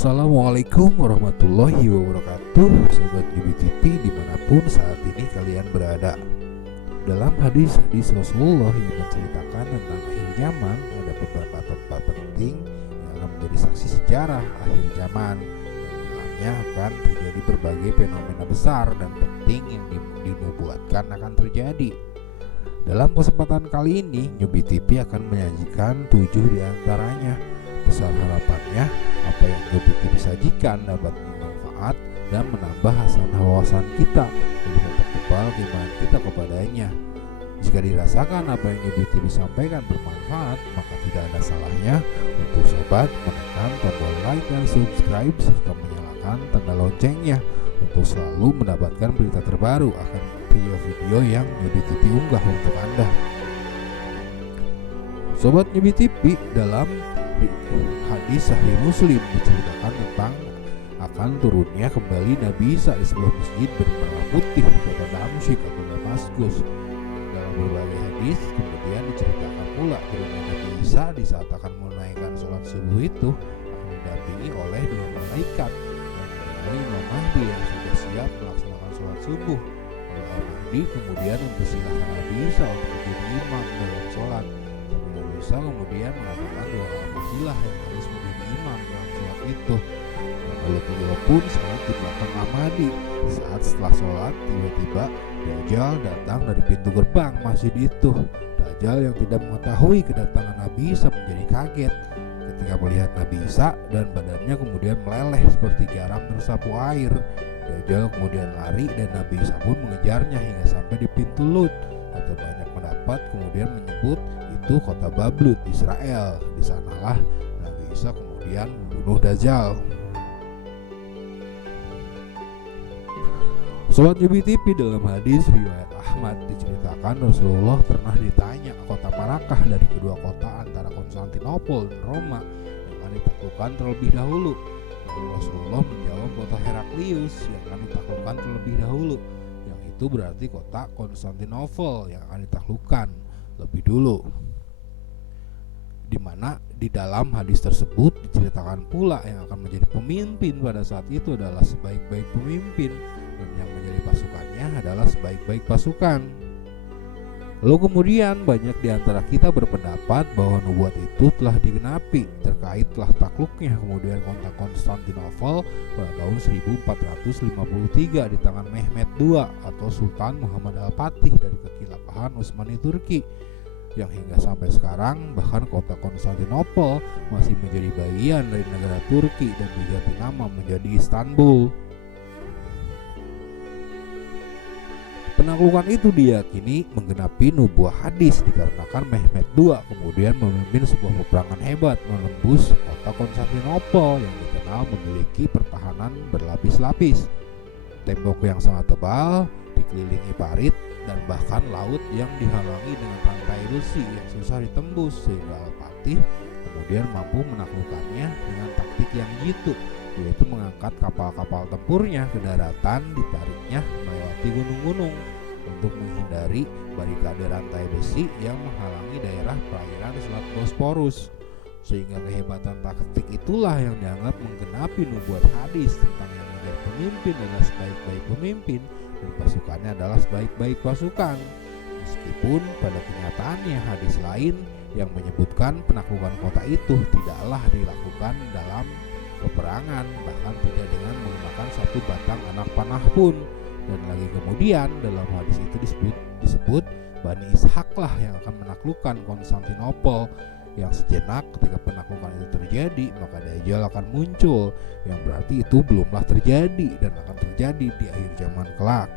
Assalamualaikum warahmatullahi wabarakatuh, Sobat UBTP dimanapun saat ini kalian berada. Dalam hadis-hadis Rasulullah yang menceritakan tentang akhir zaman, ada beberapa tempat penting yang akan menjadi saksi sejarah akhir zaman, yang dalamnya akan terjadi berbagai fenomena besar dan penting yang dinubuatkan akan terjadi. Dalam kesempatan kali ini, UBTP akan menyajikan 7 diantaranya. Besar harapannya apa yang UBTP sajikan dapat bermanfaat dan menambah hasan wawasan kita untuk mempertebal keimanan kita kepadanya. Jika dirasakan apa yang UBTP sampaikan bermanfaat, maka tidak ada salahnya untuk sobat menekan tombol like dan subscribe serta menyalakan tanda loncengnya untuk selalu mendapatkan berita terbaru akan video-video yang UBTP unggah untuk Anda. Sobat UBTP, dalam hadis Sahih Muslim diceritakan tentang akan turunnya kembali Nabi Isa di sebuah masjid berwarna putih di kota Damsyik atau Damaskus. Dalam berbagai hadis kemudian diceritakan pula turunnya Nabi Isa di saat akan menunaikan sholat subuh itu akan didampingi oleh 2 malaikat dan menemui Imam Mahdi yang sudah siap melaksanakan sholat subuh. Imam Mahdi kemudian mempersilahkan Nabi Isa untuk menjadi imam dalam sholat. Nabi Isa kemudian mengatakan 2 al-fadilah yang harus menjadi imam dalam sholat itu. Lalu beliau pun sholat di belakang Ahmadi. Saat setelah sholat, tiba-tiba Dajjal datang dari pintu gerbang masjid itu. Dajjal yang tidak mengetahui kedatangan Nabi Isa menjadi kaget ketika melihat Nabi Isa dan badannya kemudian meleleh seperti garam tersapu air. Dajjal kemudian lari dan Nabi Isa pun mengejarnya hingga sampai di pintu Lut, atau banyak pendapat kemudian menyebut itu kota Bablut, Israel. Di sanalah Nabi Isa kemudian membunuh Dajjal. Sobat UBTP, dalam hadis riwayat Ahmad diceritakan Rasulullah pernah ditanya kota manakah dari kedua kota antara Konstantinopel dan Roma yang akan ditaklukkan terlebih dahulu. Lalu Rasulullah menjawab kota Heraklius yang akan ditaklukkan terlebih dahulu, yang itu berarti kota Konstantinopel yang akan ditaklukkan lebih dulu. Di mana di dalam hadis tersebut diceritakan pula yang akan menjadi pemimpin pada saat itu adalah sebaik-baik pemimpin, dan yang menjadi pasukannya adalah sebaik-baik pasukan. Lalu kemudian banyak di antara kita berpendapat bahwa nubuat itu telah digenapi terkait telah takluknya kemudian kota Konstantinopel pada tahun 1453 di tangan Mehmed II atau Sultan Muhammad Al-Fatih dari kekhilafahan Utsmani Turki, yang hingga sampai sekarang bahkan kota Konstantinopel masih menjadi bagian dari negara Turki dan diganti nama menjadi Istanbul. Penaklukan itu diyakini menggenapi nubuah hadis dikarenakan Mehmed II kemudian memimpin sebuah peperangan hebat menembus kota Konstantinopel yang dikenal memiliki pertahanan berlapis-lapis, tembok yang sangat tebal, dikelilingi parit, dan bahkan laut yang dihalangi dengan rantai besi yang susah ditembus, sehingga Al-Fatih kemudian mampu menaklukkannya dengan taktik yang jitu, yaitu mengangkat kapal-kapal tempurnya ke daratan, ditariknya melewati gunung-gunung untuk menghindari barikade rantai besi yang menghalangi daerah perairan Selat Bosporus. Sehingga kehebatan taktik itulah yang dianggap menggenapi nubuat hadis tentang yang menjadi pemimpin adalah sebaik-baik pemimpin dan pasukannya adalah sebaik-baik pasukan. Meskipun pada kenyataannya hadis lain yang menyebutkan penaklukan kota itu tidaklah dilakukan dalam peperangan, bahkan tidak dengan menggunakan satu batang anak panah pun. Dan lagi kemudian dalam hadis itu disebut Bani Ishak lah yang akan menaklukkan Konstantinopel, yang sejenak ketika penaklukan itu terjadi maka Dajjal akan muncul, yang berarti itu belumlah terjadi dan akan terjadi di akhir zaman kelak.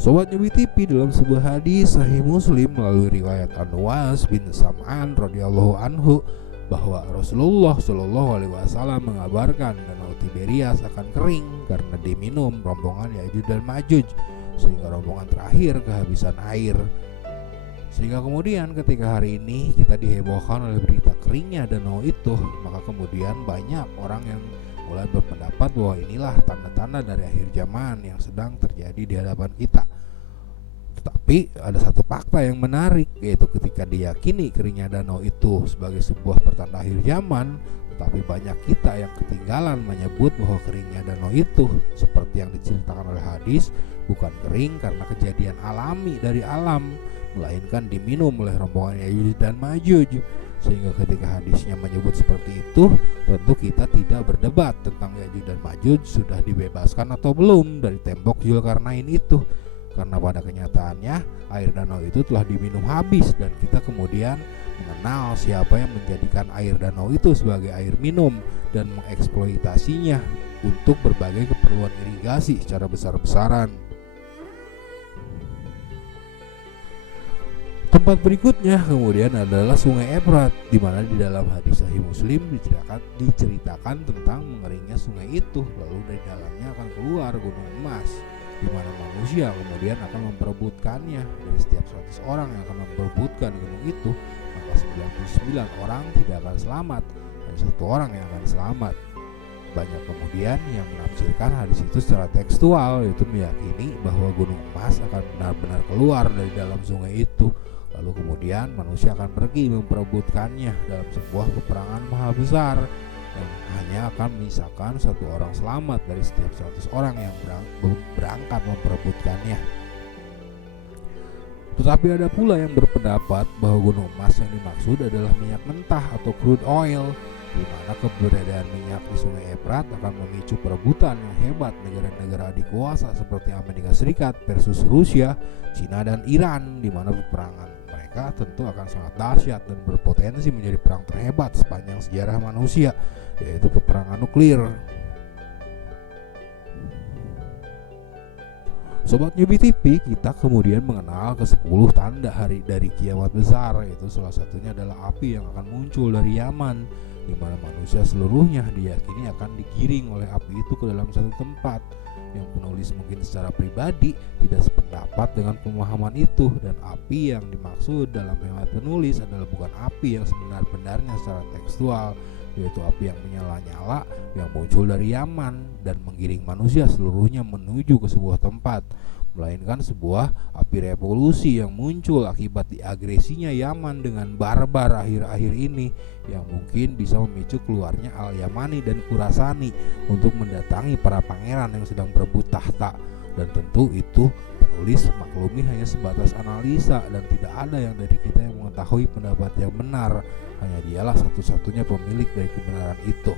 Sobat UBTP, dalam sebuah hadis Sahih Muslim melalui riwayat An-Nuwas bin Sam'an radhiyallahu anhu bahwa Rasulullah Shallallahu Alaihi Wasallam mengabarkan Danau Tiberias akan kering karena diminum rombongan Ya'juj dan Ma'juj, sehingga rombongan terakhir kehabisan air. Sehingga kemudian ketika hari ini kita dihebohkan oleh berita keringnya danau itu, maka kemudian banyak orang yang mulai berpendapat bahwa inilah tanda-tanda dari akhir zaman yang sedang terjadi di hadapan kita. Tetapi ada satu fakta yang menarik, yaitu ketika diyakini keringnya danau itu sebagai sebuah pertanda akhir zaman, Tapi banyak kita yang ketinggalan menyebut bahwa keringnya danau itu, seperti yang diceritakan oleh hadis, bukan kering karena kejadian alami dari alam, melainkan diminum oleh rombongan Ya'juj dan Ma'juj. Sehingga ketika hadisnya menyebut seperti itu, tentu kita tidak berdebat tentang Ya'juj dan Ma'juj sudah dibebaskan atau belum dari tembok Zulkarnain itu. Karena pada kenyataannya air danau itu telah diminum habis, dan kita kemudian mengenal siapa yang menjadikan air danau itu sebagai air minum dan mengeksploitasinya untuk berbagai keperluan irigasi secara besar-besaran. Tempat berikutnya kemudian adalah Sungai Efrat, di mana di dalam hadis Sahih Muslim diceritakan tentang mengeringnya sungai itu, lalu dari dalamnya akan keluar gunung emas, di mana manusia kemudian akan memperebutkannya. Dari setiap 100 orang yang akan memperebutkan gunung itu, maka 99 orang tidak akan selamat dan 1 orang yang akan selamat. Banyak kemudian yang menafsirkan hadis itu secara tekstual, yaitu meyakini bahwa gunung emas akan benar-benar keluar dari dalam sungai itu, lalu kemudian manusia akan pergi memperebutkannya dalam sebuah peperangan maha besar, dan hanya akan menyisakan 1 orang selamat dari setiap 100 orang yang berangkat memperebutkannya. Tetapi ada pula yang berpendapat bahwa gunung emas yang dimaksud adalah minyak mentah atau crude oil, di mana keberadaan minyak di Sungai Efrat akan memicu perebutan yang hebat negara-negara adikuasa seperti Amerika Serikat versus Rusia, Cina dan Iran, di mana peperangan mereka tentu akan sangat dahsyat dan berpotensi menjadi perang terhebat sepanjang sejarah manusia, yaitu peperangan nuklir. Sobat Newbie TV, kita kemudian mengenal ke-10 tanda hari dari kiamat besar, yaitu salah satunya adalah api yang akan muncul dari Yaman, di mana manusia seluruhnya diyakini akan digiring oleh api itu ke dalam satu tempat. Yang penulis mungkin secara pribadi tidak sependapat dengan pemahaman itu, dan api yang dimaksud dalam hemat penulis adalah bukan api yang sebenar-benarnya secara tekstual, yaitu api yang menyala-nyala yang muncul dari Yaman dan menggiring manusia seluruhnya menuju ke sebuah tempat, melainkan sebuah api revolusi yang muncul akibat diagresinya Yaman dengan barbar akhir-akhir ini, yang mungkin bisa memicu keluarnya Al-Yamani dan Khurasani untuk mendatangi para pangeran yang sedang berebut tahta. Dan tentu itu penulis maklumi hanya sebatas analisa, dan tidak ada yang dari kita yang mengetahui pendapat yang benar, hanya dialah satu-satunya pemilik dari kebenaran itu.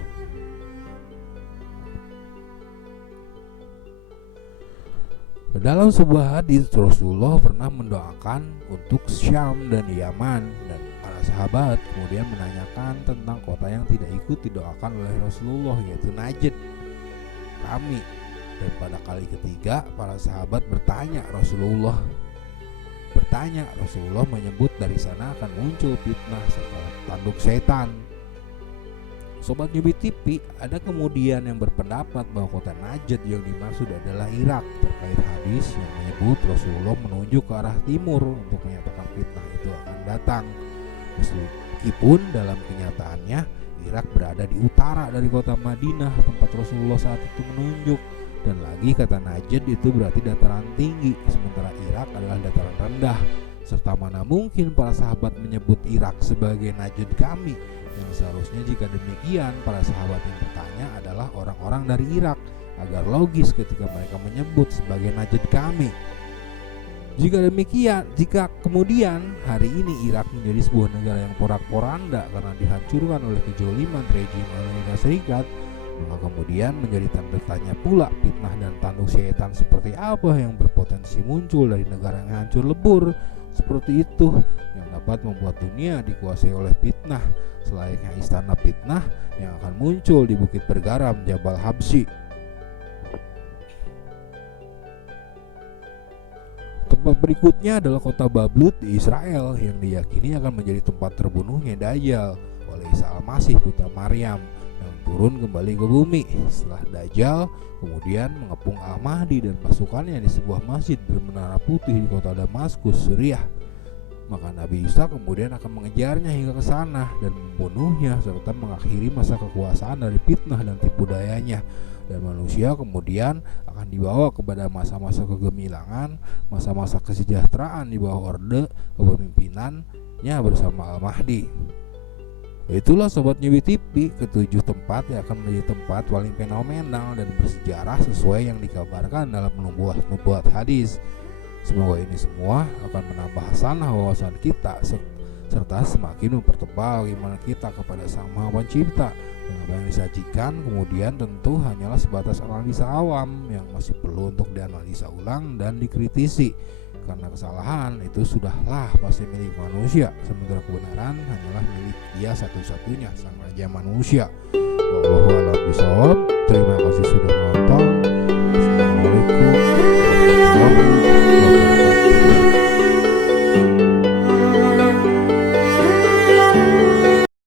Dalam sebuah hadis, Rasulullah pernah mendoakan untuk Syam dan Yaman, dan para sahabat kemudian menanyakan tentang kota yang tidak ikut didoakan oleh Rasulullah, yaitu Najd. Dan pada kali ketiga para sahabat bertanya, Rasulullah menyebut dari sana akan muncul fitnah serta tanduk setan. Sobat Newbie TV, ada kemudian yang berpendapat bahwa kota Najd yang dimaksud adalah Irak, terkait hadis yang menyebut Rasulullah menunjuk ke arah timur untuk menyatakan fitnah itu akan datang. Meskipun dalam kenyataannya Irak berada di utara dari kota Madinah tempat Rasulullah saat itu menunjuk, dan lagi kata Najd itu berarti dataran tinggi, sementara Irak adalah dataran rendah. Serta mana mungkin para sahabat menyebut Irak sebagai Najd kami, yang seharusnya jika demikian para sahabat yang bertanya adalah orang-orang dari Irak, agar logis ketika mereka menyebut sebagai Najd kami. Jika kemudian hari ini Irak menjadi sebuah negara yang porak-poranda karena dihancurkan oleh kejoliman rejim Amerika Serikat, maka kemudian menjadi tanda tanya pula fitnah dan tanduk setan seperti apa yang berpotensi muncul dari negara yang hancur lebur seperti itu, yang dapat membuat dunia dikuasai oleh fitnah selayaknya istana fitnah yang akan muncul di Bukit Bergaram Jabal Habsyi. Tempat berikutnya adalah kota Bablut di Israel, yang diyakini akan menjadi tempat terbunuhnya Dajjal oleh Isa Al-Masih putra Maryam, yang turun kembali ke bumi setelah Dajjal kemudian mengepung Al-Mahdi dan pasukannya di sebuah masjid bermenara putih di kota Damaskus, Suriah. Maka Nabi Isa kemudian akan mengejarnya hingga ke sana dan membunuhnya serta mengakhiri masa kekuasaan dari fitnah dan tipu dayanya, dan manusia kemudian akan dibawa kepada masa-masa kegemilangan, masa-masa kesejahteraan di bawah orde kepemimpinannya bersama Al-Mahdi. Itulah Sobat Nyewi TV, ketujuh tempat yang akan menjadi tempat paling fenomenal dan bersejarah sesuai yang dikabarkan dalam nubuat hadis. Semoga ini semua akan menambah hasanah wawasan kita serta semakin mempertebal iman kita kepada Sang Maha Pencipta. Dan apa yang disajikan kemudian tentu hanyalah sebatas analisa awam yang masih perlu untuk dianalisa ulang dan dikritisi. Karena kesalahan itu sudahlah pasti milik manusia, sementara kebenaran hanyalah milik Dia satu-satunya, Sang Raja manusia. Wallahu a'lam bishawab. Terima kasih sudah menonton.